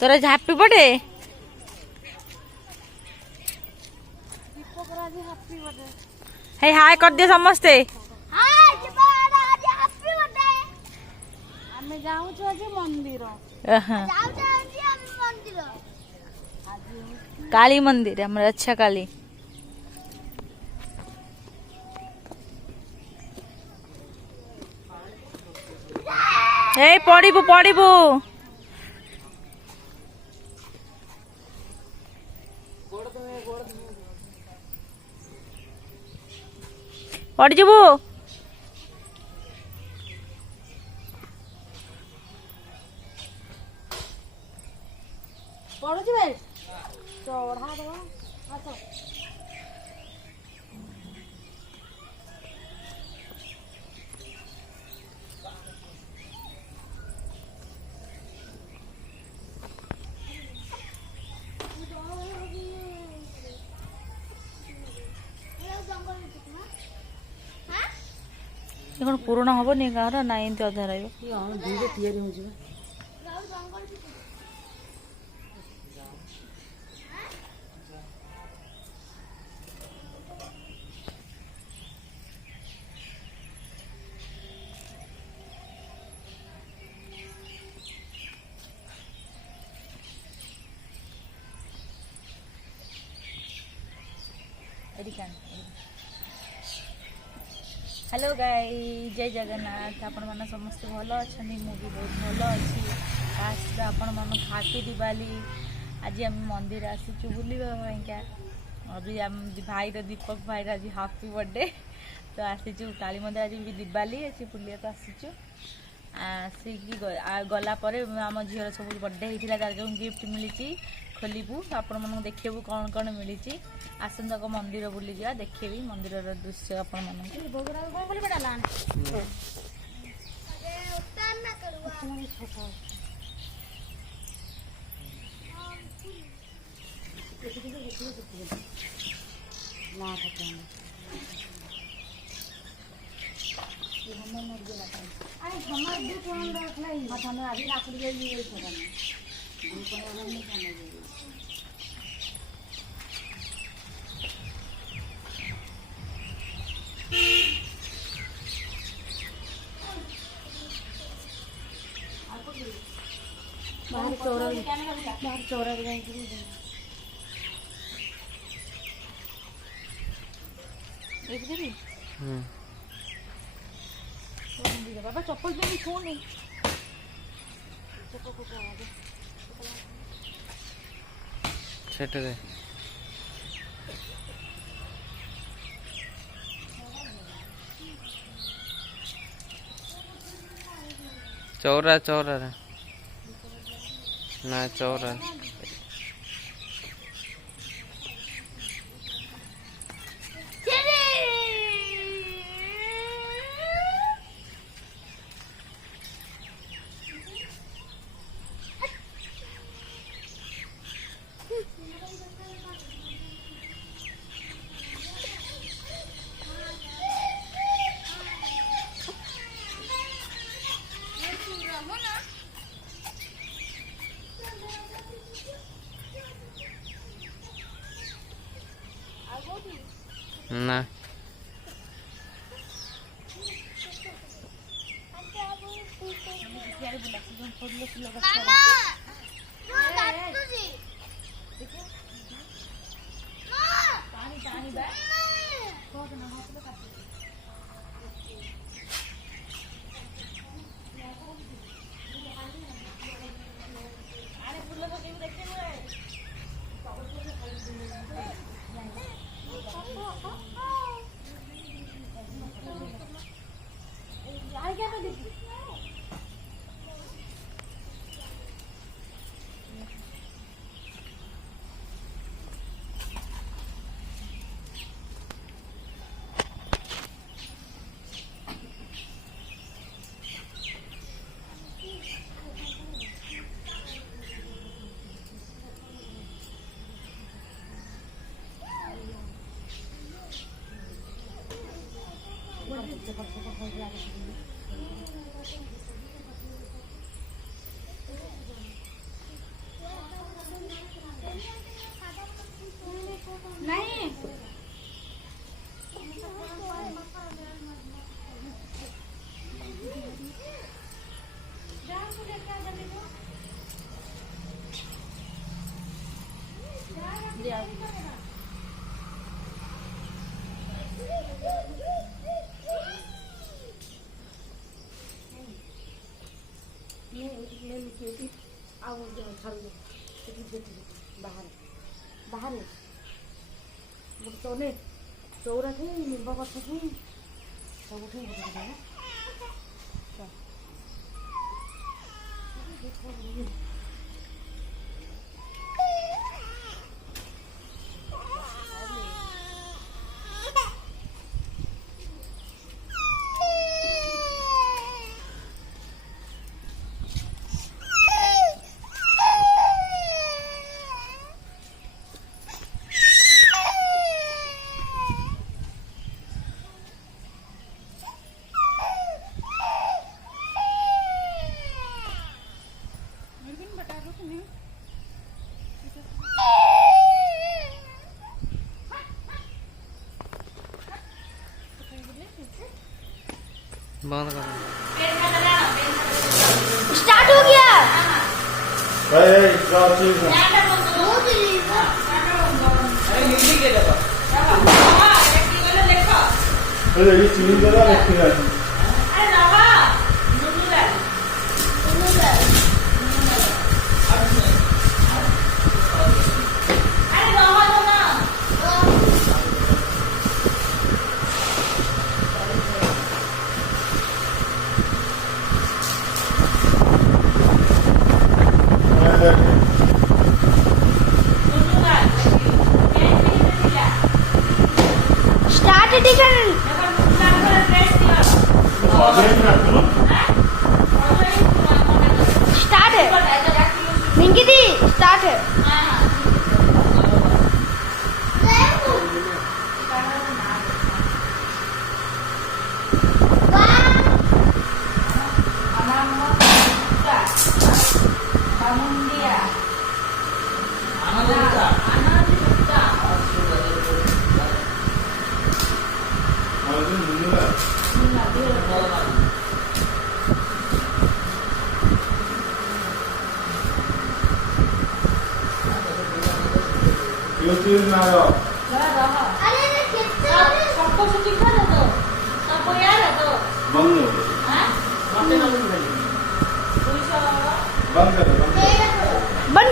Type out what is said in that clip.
तोरा happy birthday हे हाय कर दिए समस्ते काली मंदिर हमारे अच्छा काली हे पड़िबू पड़िबू पड़िबू पड़ुचे चढ़ा दवा कौन पुराना हम नहीं गाँव ना एमती अधा रही हेलो गाई जय जगन्नाथ आपण मन समस्त भल अच्छा मु भी बहुत भल अच्छी फास्ट आपण मन हैप्पी दिवाली आज आम मंदिर आसीचु बुलवाईका अभी आम भाई दीपक भाई आज हैप्पी बर्थडे तो आसीचु काली मंदिर आज भी दिवाली अच्छी बुलिया तो आसीचु आसिकी गला आम झीर सब बर्थडे होता तार जो गिफ्ट मिली खोलू आपण मन देखू कौन कौन मिली आसंत मंदिर बुली जा देखेबी मंदिर दृश्य आपण मन बाहर चौरा बाबा चप्पल भी छोड़ नहीं चौरा चौरा ना चौरा ना ବାହାରେ ଚଉରା ଥାଇ ନିମ୍ବ ଗଛ ଥାଇ ସବୁଠି बंद कर स्टार्ट हो गया स्टार्ट एडिशन स्टार्ट मिंगी दी स्टार्ट बंद कर बंद